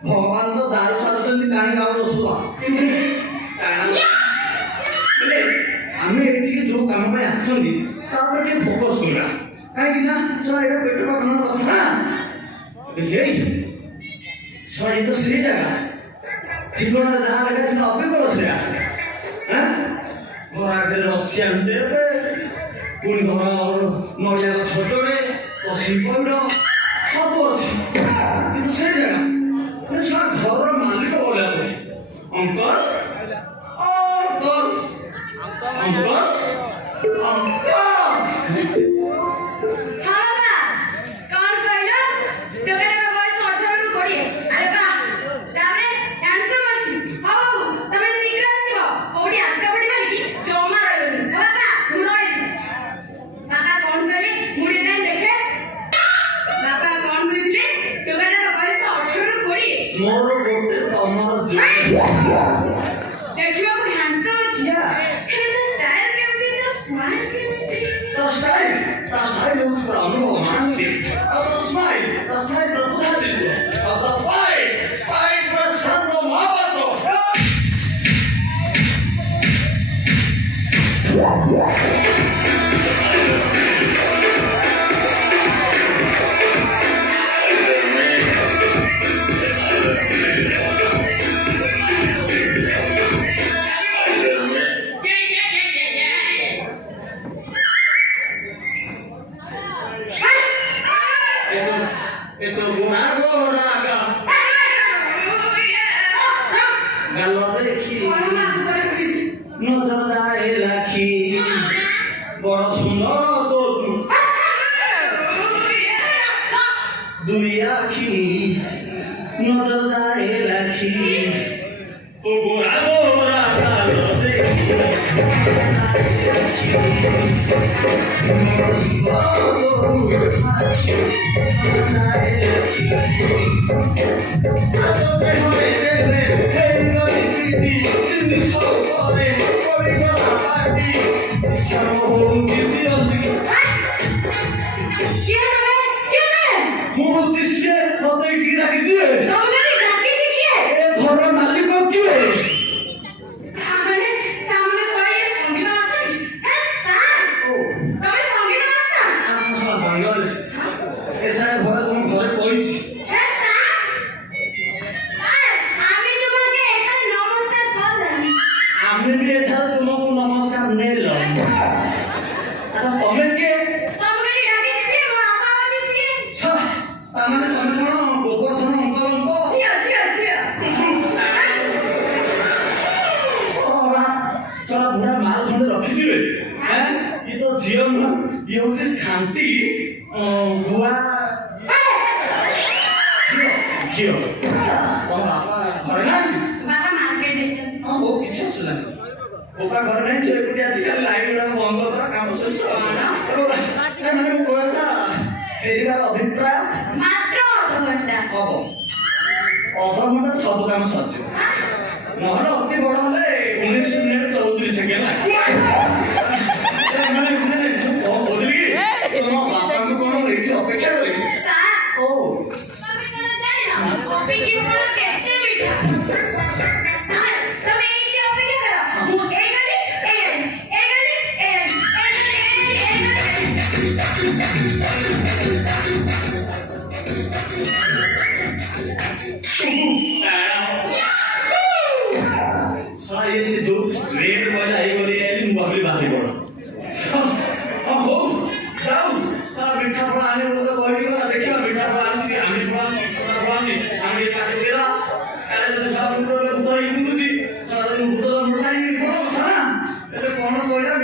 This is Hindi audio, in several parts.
भगवान तो दारू सारुଛନ୍ତି କାହିଁ ଆଉ ଦୋଷ ଆମେ ଏଠିକି ଯୋଉ କାମ ପାଇଁ ଆସିଛନ୍ତି ତାପରେ ଟିକେ ଫୋକସ୍ କରିବା କାହିଁକି ନା ଶଳା ଏଇଟା ପେଟ ପାଖର କଥା ନା ହେଇ ଶଳା ଏ ତ ସେଇ ଜାଗା ଜୀବନରେ ଯାହା ଲେଖା ଅଛି ଅବିକଳ ସେଇଆ ଘର ଆଗରେ ରସି ଆଣିଦେବେ ପୁଣି ଘର ନଡ଼ିଆ ଗଛ ଛୋଟରେ ଶିଳ୍ପ ସବୁ ଅଛି କିନ୍ତୁ ସେ ଜାଗା ଘରର ମାଲିକ ବଢ଼ିଆ ପଡେ ଅଙ୍କଲ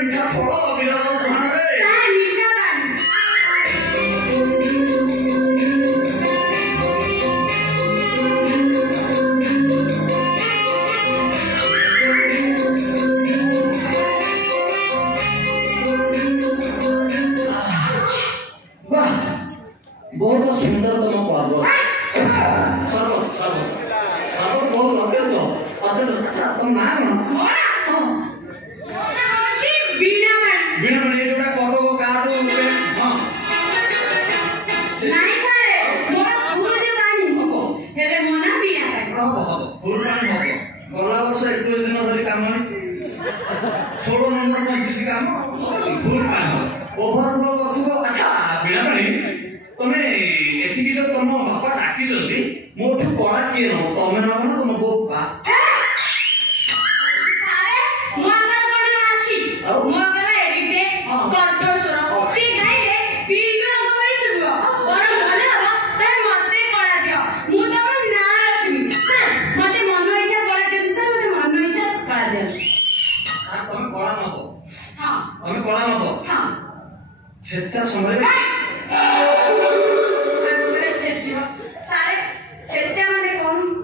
ମିଠା ଫଳ ବିରଳ ଗ୍ରହଣରେ ସାର୍ ମିଠା ପାଣି। ବାহ ବହୁତ ସୁନ୍ଦରତମ ପର୍ବ ସର୍ବତ ସର୍ବତ ସର୍ବତ ବହୁତ ଅତ୍ୟନ୍ତ ଅତ୍ୟନ୍ତ ଆଚ୍ଛା ତମ ନାଁ କଣ? ମୋର ହଁ ମୋ ନାଁ ହଉଛି ବୀଣା ପାଣି। ବୀଣା ମାନେ ଏ ଯୋଉଟା କଟକ କାଠୁ ହଁ ନାଇଁ ସାର୍ ମୋର ଫୁଲ ପାଣି ହେଲେ ମୋ ନାଁ ବୀଣା ପାଣି। ହବ ହବ ଫୁଲ ପାଣି ହବ ଗଲା ବର୍ଷ 21 ଦିନ ଧରି କାମ ହେଇଛି 16 ନମ୍ବର 25 କାମ ଫୁଲ ପାଣି ହବ ଓଭରଫ୍ଲୋ କରୁଥିବ। ଆଚ୍ଛା ବୀଣା ପାଣି ତମେ ଏଠିକି ଯୋଉ ତମ ବାପା ଡାକିଛନ୍ତି ମୋଠୁ କଳା କିଏ ନବ ତମେ ନବ ନା ତମ ବୋପା? ସାରେ ମୋ ଆଗରେ କଣ ଅଛି? ଆଉ? ମୋ ଆଗରେ ଏଡ଼ିଟେ ହଁ। କଣ୍ଠସ୍ୱର। ସେ ଗାଇଲେ ପିଇବାକୁ ଭଳି ଶୁଣିବ। ବରଂ ଭଲ ହବ ତାହେଲେ ମତେ କଳା ଦିଅ। ମୁଁ ତମ ନାଁ ରଖିବି। ସାର୍ ମତେ ମନ ଇଚ୍ଛା କଳା ଦିଅନ୍ତୁ ସାର୍ ମତେ ମନ ଇଚ୍ଛା କଳା ଦିଅନ୍ତୁ। ତମେ କଳା ନବ ହଁ ତମେ କଳା ନବ ହଁ। ଛେଚା ସମୟରେ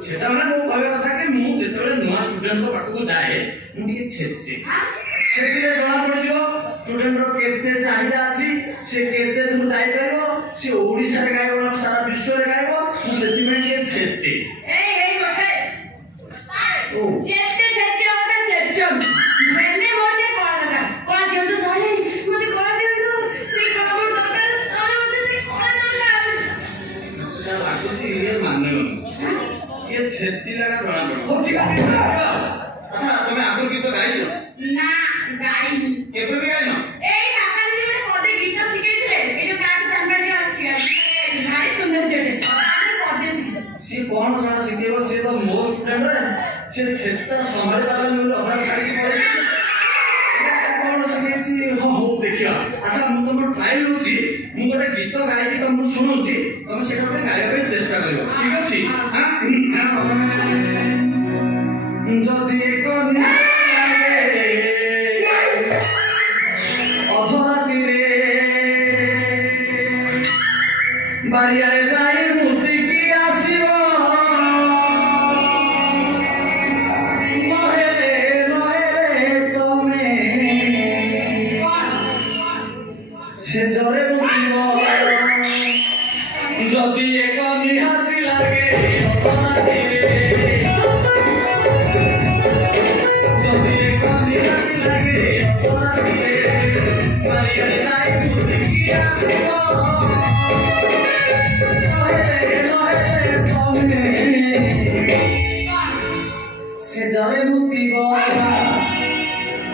ଛେଚା ମାନେ ମୁଁ କହିବା କଥା କି ମୁଁ ଯେତେବେଳେ ନୂଆ ଷ୍ଟୁଡେଣ୍ଟଙ୍କ ପାଖକୁ ଯାଏ ମୁଁ ଟିକେ ଛେଚେ ଛେଚିଲେ ଜଣା ପଡିଯିବ ଷ୍ଟୁଡେଣ୍ଟର କେତେ ଚାହିଦା ଅଛି ସେ କେତେ ଦୂର ଯାଇପାରିବ ସେ ଓଡ଼ିଶାରେ ଗାଇବ ନା ସାରା ବିଶ୍ୱରେ ଗାଇବ ମୁଁ ସେଥିପାଇଁ ଟିକେ ଛେଚେ। ଓ ଲାଗୁଛି ଇଏ ମାନେନି ଇଏ ଛେଚିଲା ଜଣା ପଡିବ। ହଉ ଠିକ ଅଛି ଆଚ୍ଛା ତମେ ଆଗରୁ ଗୀତ ଗାଇଛ କେବେ ବି ଗାଇନ? ସିଏ କଣ ଯାହା ଶିଖେଇବ ସିଏ ତ ମୋ ଷ୍ଟୁଡେଣ୍ଟ ସେ ଛେଚା ସମ୍ଭାଳି ପାରିଲାନି ବୋଲି ଅଧା ଛାଡ଼ିକି ପଳେଇଛି କଣ ଶିଖେଇଛି ହଁ ହଉ ଦେଖିବା। ଆଚ୍ଛା ମୁଁ ତମର ଟ୍ରାଏଲ ହଉଛି ମୁଁ ଗୋଟେ ଗୀତ ଗାଇକି ତମକୁ ଶୁଣୁଛି ତମେ ସେଇଟା ଗୋଟେ ଗାଇବା ପାଇଁ ଚେଷ୍ଟା କରିବ ଠିକ ଅଛି? ଯଦି ଏକ ଅଧରାତିରେ ବାରିଆରେ ଯାଇ ମୁଦିକି ଆସିବ ନହେଲେ ନହେଲେ ତମେ ସେ ଜରେ ମୁଦିବ ଯଦି ଏକ ନିହାତି ଲାଗେ ଅଧରାତିରେ ଯଦି ଏକ ନିହାତି ଲାଗେ ଅଧରାତିରେ ବାରିଆରେ ଯାଇ ମୁଦିକି ଆସିବ ସେ ଜରେ ମୁତିବ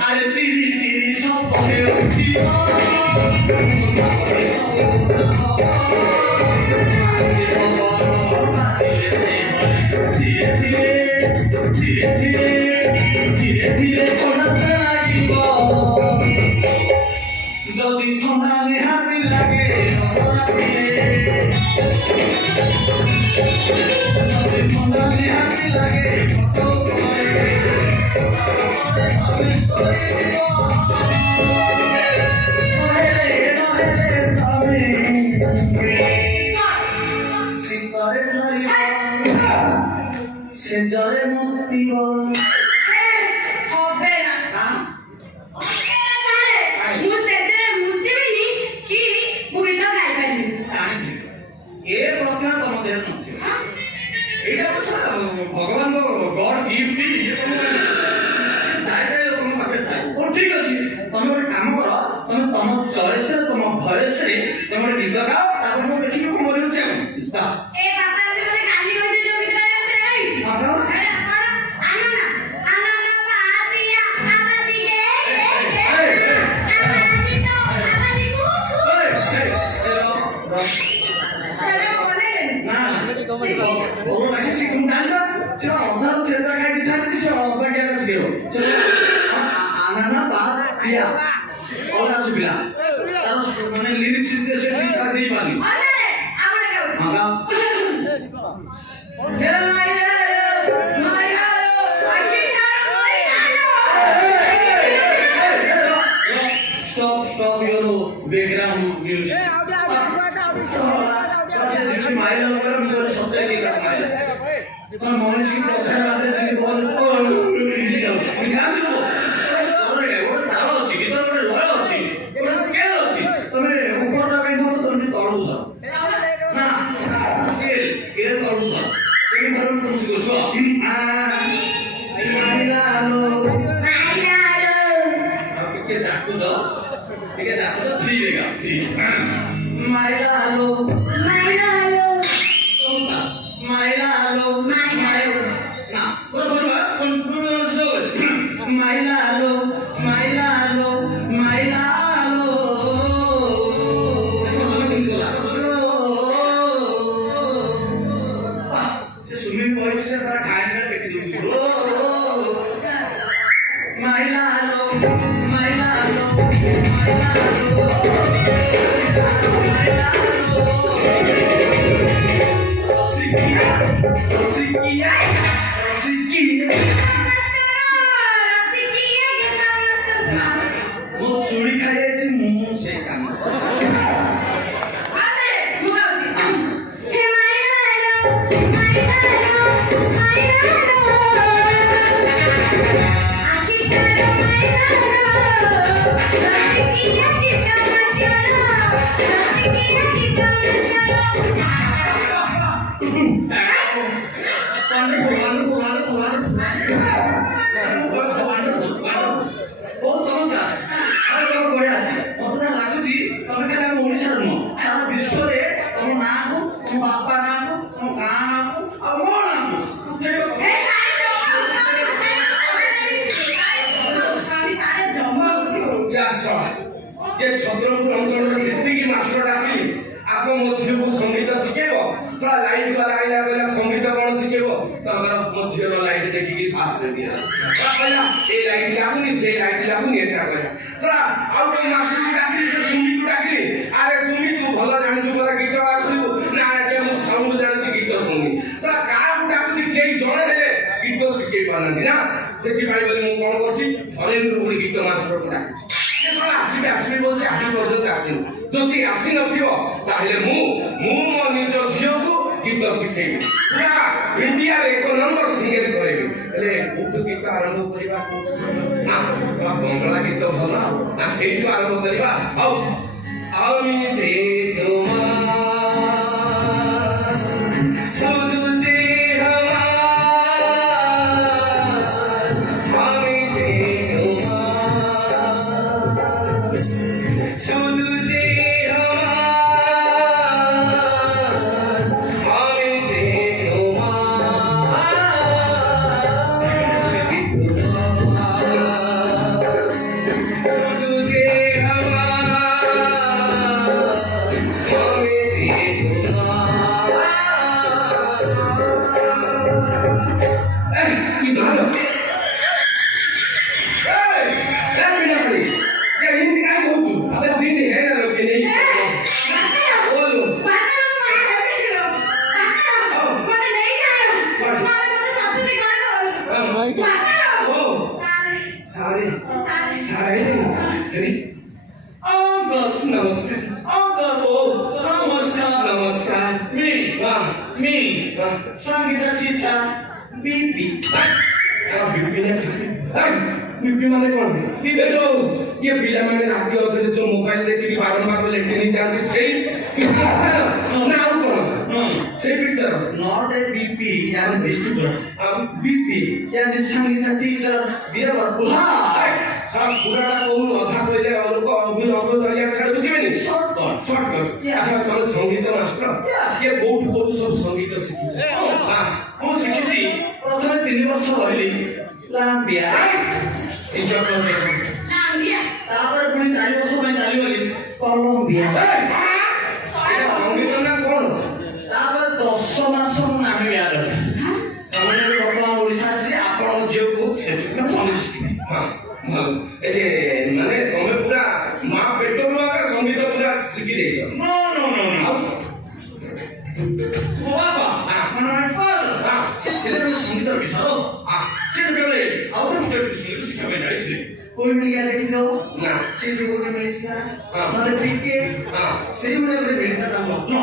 আরে চিরি চিরি সপনে উঠিব ধীরে ধীরে ধীরে ধীরে ধীরে ধীরে ঠান্ডা লাগিব যদি ঠান্ডা নিহাতি লাগে যদি ঠান্ডা নিহাতি লাগে শীতরে ধরিব সে জরে মুক্তিব ଏ ପ୍ରଥା ତମ ଦେହରେ ନଥିବ ଏଇଟା ଭଗବାନ ଗଡ ଗିଫ୍ଟ ଥାଏ ଲୋକଙ୍କ ପାଖରେ ଥାଏ। ହଉ ଠିକ ଅଛି ତମେ ଗୋଟେ କାମ କର ତମେ ତମ ଚଏସରେ ତମ ଭଏସରେ ତମେ ଗୋଟେ ଗୀତ ଗାଅ ତାପରେ ମୁଁ ଦେଖିବି କଣ କରିଉଛି ଆଉ মানে লিরিক্স সে ঠিক দিই পারি ମୁଁ ଚୁଡ଼ି ଖାଇଯାଇଛି ମୁଁ ସେ କାମ ବହୁତ ଚମତ୍କାର ଆରେ ତମ ବଢିଆ ଅଛି ମତେ ଯାହା ଲାଗୁଛି ତମେ ଖାଲି ଆମ ଓଡ଼ିଶାର ନୁହଁ ସାରା ବିଶ୍ୱରେ ତମ ନାଁକୁ ତମ ବାପା ନାଁକୁ ତମ ଗାଁ ନାଁକୁ ଆଉ ମୋ ନାଁକୁ ये छत्रपुर अंचल जेतिकी मास्टर डाकी आस मो झील संगीत शिखेब पूरा लाइट वाला आइला कहला संगीत कौन शिखेब तकर मो झील लाइट देखिकी पास से दिया कहला ए लाइट लागुनी से लाइट लागुनी एता कहला चला आउ कोई मास्टर को डाकी से सुमी को डाकी अरे सुमी तू भला जानछु मला गीत आसलु ना के मु साउंड जानछि गीत सुनी चला का को डाकुती केई जणे हेले गीत शिखेई पानंदी ना जेति भाई बोली मु कोन करछि फरेन को गीत मास्टर को डाकी আসবে আসবে বলছে আজ পর্যন্ত আসেনি যদি আসি নথিব তাহলে মু মো নিজ ঝিওকু গীত শিখেবি পুরা ইন্ডিয়ার 1 নম্বর সিঙ্গর করেবি হেলে কোথু গীত আরম্ভ করিবা না তো বঙ্গলা গীত ভাল না সেইটু আরম্ভ করিবা আও আমি যে তোমার শুধু যে আমার আমি যে তোমার শুধু যে আমার আমি যে তোমার শুধু যে আমার আমি যে তোমার কি ভালো हिंदी काय बोलतो आता सीधी है ना लोक नाही बोलो सारे सारे नमस्कार नमस्कार नमस्कार मी संगीता टीचर बीपी बीपी माने कौन है ये जो ये पिला माने राती होते जो मोबाइल देखि बारंबार लेटिन जाते सेही ना और कौन से पिक्चर नॉट ए बीपी यानी वेस्टुगर बीपी यानी संगीता टीचर बियर बुहा सब पुराना कोन अधा कइले लोक अभिन अभिन दलिया छाड़ बुझिबेनी शॉर्टकट अच्छा तोर संगीत मास्टर ये कोठ सब संगीत शिखि हां ओ शिखिছি प्रथमे 3 वर्ष रहिली लाम्बिया टीचर लांबिया तापर पुनी 4 वर्ष में चाली गली कोलंबिया এটা संगीत ना कोन तापर 10 मास नामिबिया रे हमने भी वर्तमान ओडिसा से आपण जे को सेचुक संगीत शिखि हां ए जे माने तमे पूरा मां पेटरो आका संगीत पूरा शिखि देछ नो बाबा माने फादर সেটা संगीत विषय সেটা বলে আউট অফ স্টেট संगीत শিখাবে যাইছিলে कोई मिल गया देखी दो ना से जो कोई मिलता माने ठीक है से मुझे बड़े मिलता था नो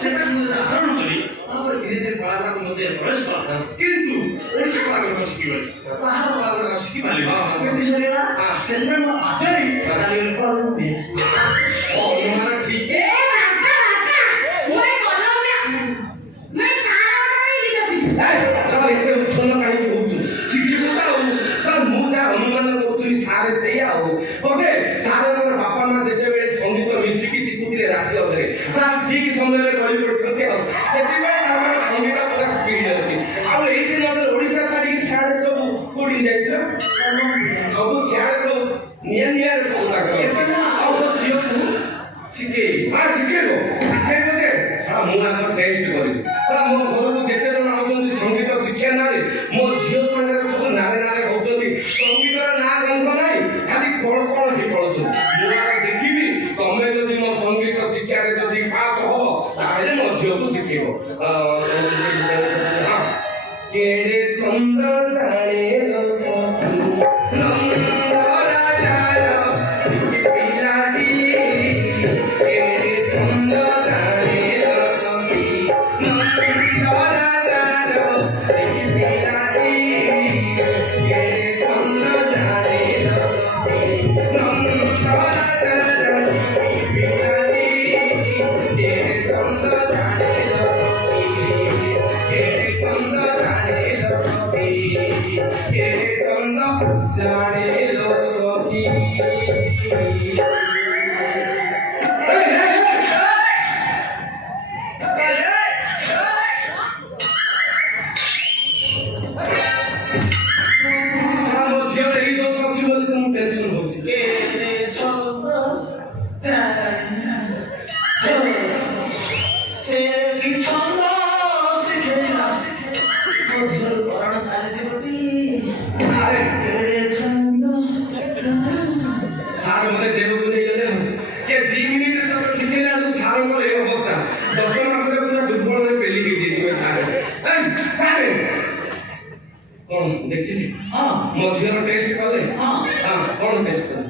সেটা मुझे धारण करी अब धीरे धीरे कलाकार मध्य प्रवेश करा किंतु ओडिसा कलाकार शिखिबे बाहर कलाकार शिखिबाले केति सरेला सेंट्रल में आगरी चाली कोलंबिया ओ माने ठीक ए बाबा ओए कोलंबिया मैं सारा नहीं लिखसी है रा एते उछन काई होउछु शिखिबो ता तर मु जा अनुमान करथुई सारे सेया हो ओके सारे मोर बापा मां जेते बेले संगीत मिसिकी शिखुतिले राखी होते सा ठीक समय रे गळी पड़छते हो सेति में हमर संगीत पूरा स्पीड अछि आ एते नदर ओडिसा छाडी सारे सब कोडी जाइतिला सब सारे सब निया सब लाग ଆଉ ତ ଝିଅକୁ शिखे शिखेबो शिखेबो जे सारा मु आगर टेस्ट करी सारा मो घर को जेते जण आउछन संगीत शिक्षा नारे मो झियो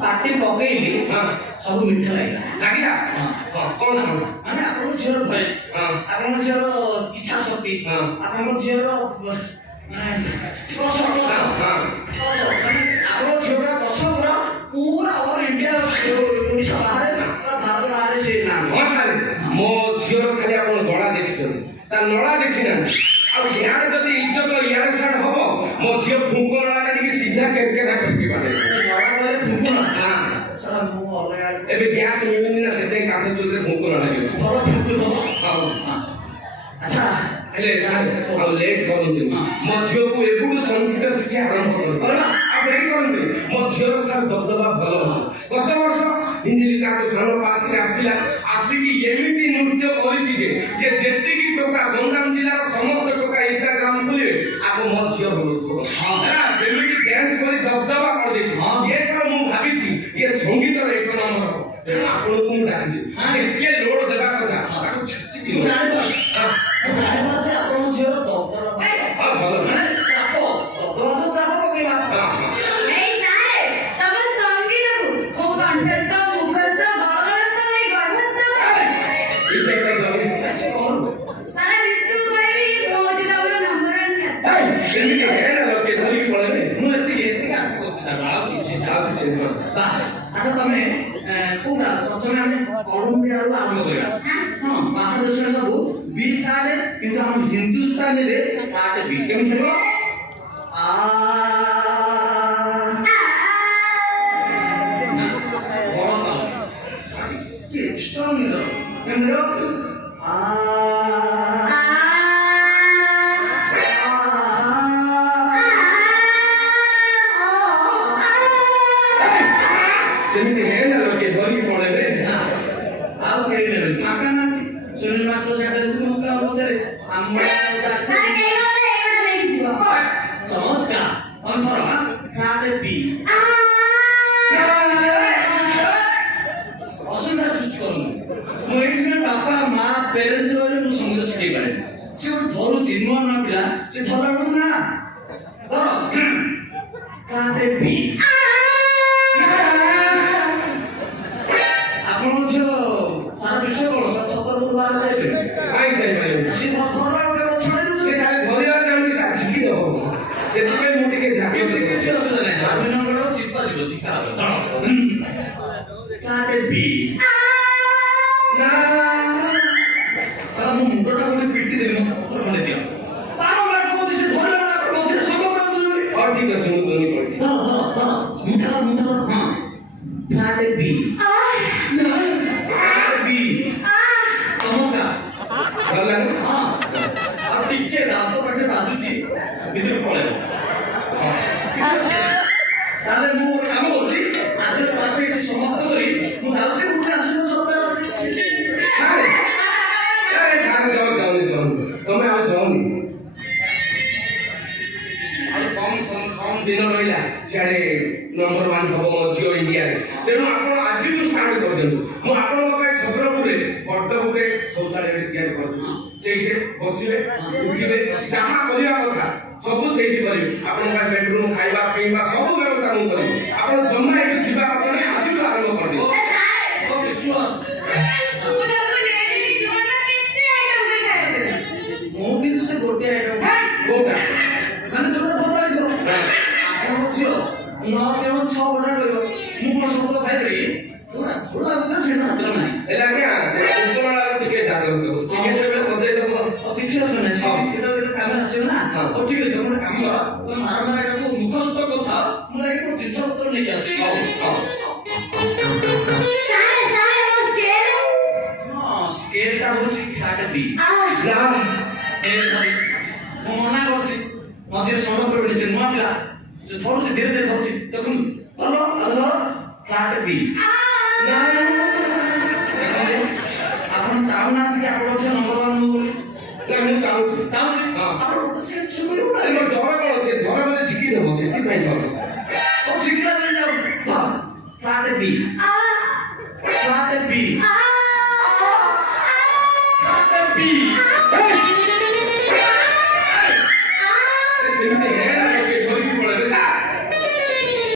पार्टी पकईली सब मीठा लगे कौन माने आपन झीर भॉइस आपन झीर इच्छा शक्ति आपन झीर माने कस आपन झीर कस पूरा ऑल इंडिया ओडिशा बाहर भारत बाहर से नाम मो झीर खाली आपन गळा देखिछन ता नळा देखिना आ यार जदी इज्जत यार साड हबो मो झीर फुंको नळा काटी सीधा केके ना करबी बाटे नळा करे फुंको ना साला मु अलगा एबे ग्यास मिलुनी ना सेते काठे चुलरे फुंको नळा के भलो फुंको हां अच्छा हेले साड आ लेट करंती मो झीर को एबुडु संगीत शिक्षा आरंभ कर आप लेट करंती मो झीर साड दबदबा भलो अछि गत वर्ष हिंदी काटो सानो पार्टी आस्तिला आसिकी एमिति नृत्य करिछि जे ये जेतिकी टोका गंगाम जिल्लार समस्त टोका इंस्टाग्राम खुले आको मो झीर बोलतो हां एमिति डांस करी दबदबा कर देछि ये का मु भाबिछि ये संगीत रे एक नंबर आपन को डाकिछि हां के लोड देबा कथा ताको छछि कि गाड़ी बात है आपन झीर दबदबा हां भलो चापो दबदबा तो चापो पकेबा এই সারে তব সঙ্গীত ও কণ্ঠস্থ মুখস্থ গগনস্থ এই গর্ভস্থ এই চেষ্টা যাবে ऐसे कौन সারা বিশ্ব কই মোদি তবর নম্বর ওয়ান ছাত্র এমনি হে না লোকে ধরি কি বলে ମୁଁ ଏତିକି ଆଶା କରୁଥିଲି ଆଉ କିଛି ବାସ୍ ଆଚ୍ଛା ତମେ କୋଉଟା ପ୍ରଥମେ ଆମେ କଲମ୍ବିଆରୁ ଆରମ୍ଭ କରିବା ହଁ ବାହାର ଦେଶରେ ସବୁ ବି କାର୍ଡ କିନ୍ତୁ ଆମ ହିନ୍ଦୁସ୍ତାନରେ କାର୍ଡ ବି କେମିତି ହେବ ଆ କି ଷ୍ଟ୍ରଙ୍ଗ କେମିତି ହେବ ସେମିତି ହେ ନା ଲୋକେ ଧରି ପଳେଇବେ ଆଉ କେହି ନେବେନି ମାକା ନାହାନ୍ତି ସୁନିଲ ମାଷ୍ଟର ସେଟା ମୁଖ୍ୟ ଅବସରରେ ଆମ ସାରେ କେଇ ଗଲେ ଏଇଟା ନେଇକି ଯିବ ଚମତ୍କାର ଅନ୍ଥର କାର୍ଡ ବି ଅସୁବିଧା ସୃଷ୍ଟି କରୁନି ମୁଁ ଏଇଥିପାଇଁ ବାପା ମା ପେରେଣ୍ଟସ୍ ରହିଲେ ମୁଁ ସଙ୍ଗୀତ ଶିଖେଇ ପାରେ ସେ ଗୋଟେ ଧରୁଛି ନୂଆ ନୂଆ ପିଲା ସେ ଧରା ବେଳକୁ ନା ଧର କାର୍ଡ ବି ଆପଣଙ୍କ ଝିଅ ସାରା ବିଷୟ କଣ ସତର୍କ ବାହାର ଯାଇପାରିବେ କାଇଁ ଯାଇପାରିବେ ସେ ଧରା ଗୋଟେ ଛାଡ଼ି ସେ ଦେଉଛି ଖାଲି ଧରିବା ଯେମିତି ସାକ୍ଷୀ ଦବ ସେଥିପାଇଁ ମୁଁ ଟିକେ ଝାକି କିଛି କିଛି ଅସୁବିଧା ନାହିଁ ବାରମିନଙ୍କର ଚିପା ଯିବ ଶିଖା କାର୍ଡ ବି ନା ସାରା ମୁଁ ମୁଣ୍ଡଟା ଗୋଟେ ପିଟି ଦେବି ମତେ ପଥର ଖଣ୍ଡେ ଦିଅ ବାରମ୍ବାର କହୁଛି ସେ ଧରିଲା ବେଳେ ମଝିରେ ସଙ୍ଗ କରନ୍ତୁ ହଉ ଠିକ ଅଛି ମୁଁ ଧରି ପଡ଼ିବି ଧର ମୁଣ୍ଡ ଧର ହଁ କାର୍ଡ ବି କାର୍ଡ ବି ଚମତ୍କାର ଗଲା ନା ହଁ ଆଉ ଟିକେ ଦାନ୍ତ ପାଖରେ ବାଜୁଛି ଭିତରୁ ପଳେଇବ କିଛି ଅସୁବିଧା ନାହିଁ। ତାହେଲେ ମୁଁ ଗୋଟେ କାମ କରୁଛି ଆଜିର କ୍ଲାସ୍ ଏଠି ସମାପ୍ତ କରି ମୁଁ ଯାଉଛି ଗୋଟେ ଆସନ୍ତା ସପ୍ତାହ ସାରେ ସାରେ ଯାଉନି ତମେ ଆଉ ଯାଉନି ଆଉ କମ ଦିନ ରହିଲା ସିଆଡ଼େ ନମ୍ବର 1 ହବ ମୋ ଝିଅ ଇଣ୍ଡିଆରେ ତେଣୁ ଆପଣ ଆଜିଠୁ ଷ୍ଟାର୍ଟ କରିଦିଅନ୍ତୁ ମୁଁ ଆପଣଙ୍କ ପାଇଁ ଛତ୍ରପୁରରେ ବଡ଼ ଗୋଟେ ଶୌଚାଳୟଟେ ତିଆରି କରୁଥିଲି ସେଇଠି ବସିବେ ଉଠିବେ ଯାହା କରିବା କଥା ସବୁ ସେଇଠି କରିବେ ଆପଣଙ୍କ ପାଇଁ ବେଡରୁମ୍ ଖାଇବା ପିଇବା ସବୁ ବ୍ୟବସ୍ଥା ମୁଁ କରିବି ଆପଣ ଜମା ଏଠି ଯିବା କଥା ନାହିଁ ଆଜିଠୁ ଆରମ୍ଭ କରିଦିଅ ଓକେ ସୁଅର୍ ତୁ ତମକୁ ନେଇକି ଯିବ ନା କେତେ ଆଇଟମ କରି ଖାଇବ ମୁଁ କିନ୍ତୁ ସେ ଗୋଟିଏ ଆଇଟମ୍ କୋଉଟା ମାନେ ଯୋଉଟା ଭଲ ଲାଗିବ କେବଳ 6 ବଜା କରିବ ମୁଁ କଣ ଶବ୍ଦ ପାଇପାରିବି ଯୋଉଟା ଭଲ ଲାଗୁଥିଲା ସେଇଟା ମାତ୍ର ନାହିଁ ହେଲେ ଆଜ୍ଞା ସେ କୁକୁରମାଳାରୁ ଟିକେ ଜାଗ୍ରତ ହଉ ଚିକେନ ଯେତେବେଳେ ବଜେଇ ଦବ ଆଉ କିଛି ଅସୁବିଧା ନାହିଁ ହଁ। କେତେବେଳେ କାମରେ ଆସିବ ନା ହଁ। ହଉ ଠିକ ଅଛି ତମେ କାମ କର ତମେ ବାରମ୍ବାର ଏଟାକୁ ମୁଖସ୍ଥ କଥା ମୁଁ ଯାଇକି ମୋ ଜିନିଷ ପତ୍ର ନେଇକି ଆସୁଛି ହଉ ହଉ ସାର୍ ମୋ ସ୍କେଲ ହଁ ସ୍କେଲଟା ହଉଛି ଫ୍ଲାଟ ବି ଆ ନା ମୁଁ ମନା କରୁଛି ମଝିରେ ସଣ୍ଡ କରିବେନି ସେ ନୂଆ ପିଲା ସେ ଧରୁଛି ଧୀରେ ଧୀରେ ଧରୁଛି ଦେଖନ୍ତୁ ଭଲ ଆଉ ଫ୍ଲାଟ ବି ନା ଦେଖନ୍ତୁ ଆପଣ ଚାହୁଁନାହାନ୍ତି କି ଆପଣ ହচ্ছে ନମ୍ବର ୱାନ୍ ହଉ ବୋଲି ନା ମୁଁ ଚାହୁଁଛି ଚାହୁଁଛି ହଁ। ଆପଣ ଗୋଟେ ସେକେଣ୍ଡ ଶୁଣିବୁ ଆରେ ମୋର ଡର କଣ ସେ ଧର ମତେ ଝିକି ଦେବ ସେଥିପାଇଁ ଡର ଓ ଶିଖିଲା ଯାଉ ଫ୍ଲାଟ ବି ଆ